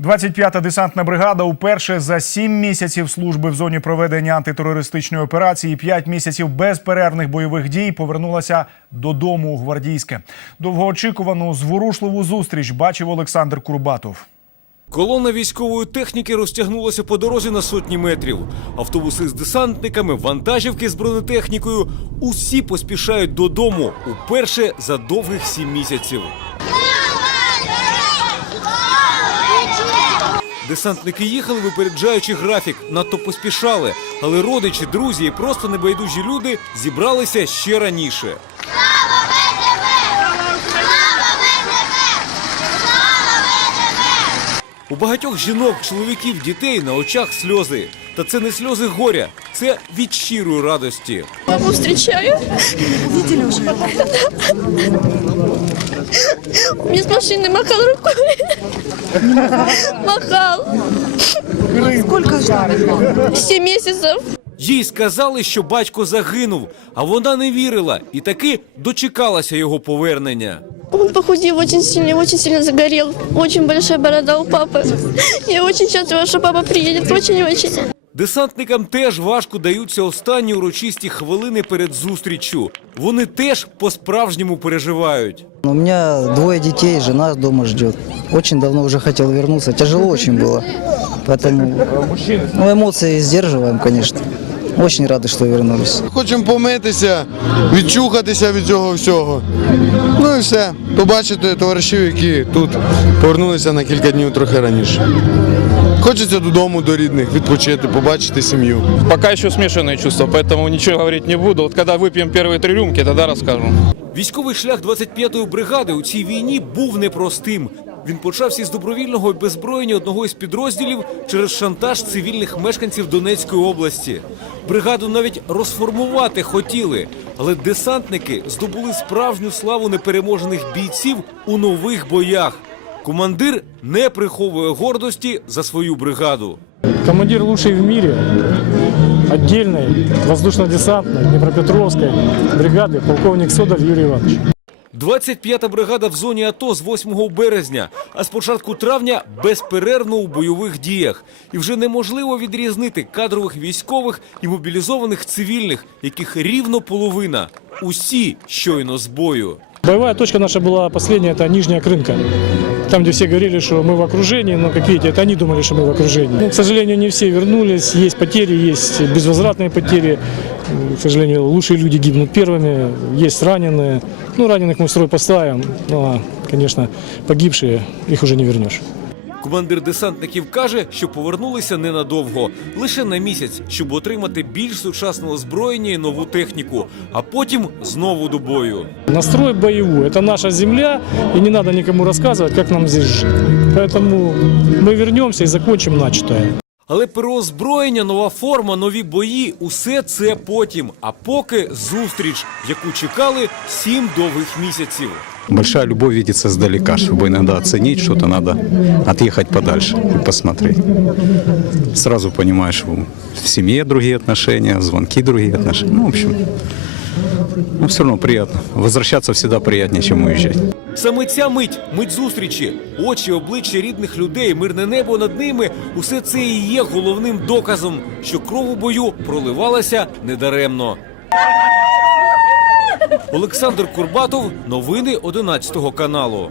25-та десантна бригада уперше за сім місяців служби в зоні проведення антитерористичної операції, п'ять місяців безперервних бойових дій повернулася додому у гвардійське. Довгоочікувану зворушливу зустріч бачив Олександр Курбатов. Колона військової техніки розтягнулася по дорозі на сотні метрів. Автобуси з десантниками, вантажівки з бронетехнікою. Усі поспішають додому уперше за довгих сім місяців. Десантники їхали, випереджаючи графік, надто поспішали. Але родичі, друзі і просто небайдужі люди зібралися ще раніше. У багатьох жінок, чоловіків, дітей на очах сльози. Та це не сльози горя, це від щирої радості. Маму встречаю. Видели уже? Мне с машины махал рукой. Махал. Сколько ждали? Семь месяцев. Їй сказали, що батько загинув, а вона не вірила і таки дочекалася його повернення. Он похудел очень сильно, очень сильно загорел. Очень большая борода у папы. Я очень счастлива, что папа приедет. Очень-очень. Десантникам теж важко даються останні урочисті хвилини перед зустріччю. Вони теж по-справжньому переживають. У меня двое детей, жена дома ждет. Очень давно уже хотел вернуться. Тяжело очень было. Поэтому ну, эмоции сдерживаем, конечно. Очень рады, что вернулись. Хочемо помитися, відчухатися від цього всього. Ну і все. Побачити товаришів, які тут повернулися на кілька днів трохи раніше. Хочеться додому до рідних, відпочити, побачити сім'ю. Пока еще смешанные чувства, поэтому ничего говорить не буду. Вот когда выпьем первые три рюмки, тогда расскажу. Військовий шлях 25-ї бригади у цій війні був непростим. Він почався із добровільного беззброєння одного із підрозділів через шантаж цивільних мешканців Донецької області. Бригаду навіть розформувати хотіли, але десантники здобули справжню славу непереможених бійців у нових боях. Командир не приховує гордості за свою бригаду. Командир лучший в мире отдельной воздушно-десантной Днепропетровской бригады полковник Содоль Юрий Иванович. 25-та бригада в зоні АТО з 8 березня, а з початку травня безперервно у бойових діях. І вже неможливо відрізнити кадрових військових і мобілізованих цивільних, яких рівно половина. Усі щойно з бою. Боевая точка наша была последняя, это Нижняя Крынка. Там, где все говорили, что мы в окружении, но, как видите, это они думали, что мы в окружении. Ну, к сожалению, не все вернулись, есть потери, есть безвозвратные потери. К сожалению, лучшие люди гибнут первыми, есть раненые. Ну, раненых мы в строй поставим, ну, а, конечно, погибшие, их уже не вернешь. Командир десантників каже, що повернулися ненадовго, лише на місяць, щоб отримати більш сучасне озброєння і нову техніку, а потім знову до бою. Настрой боевой. Это наша земля, и не надо никому рассказывать, как нам здесь жить. Поэтому мы вернемся и закончим начатое. Але переозброєння, нова форма, нові бої усе це потім. А поки зустріч, яку чекали сім довгих місяців. Большая любовь видится сдалека, чтобы иногда оценить что-то, надо отъехать подальше и посмотреть. Сразу понимаешь, в семье другие отношения, звонки другие отношения. Ну, в общем, ну, все равно приятно. Возвращаться всегда приятнее, чем уезжать. Саме ця мить, мить зустрічі, очі, обличчя рідних людей, мирне небо над ними усе це і є головним доказом, що кров у бою проливалася недаремно. Олександр Курбатов, новини 11 каналу.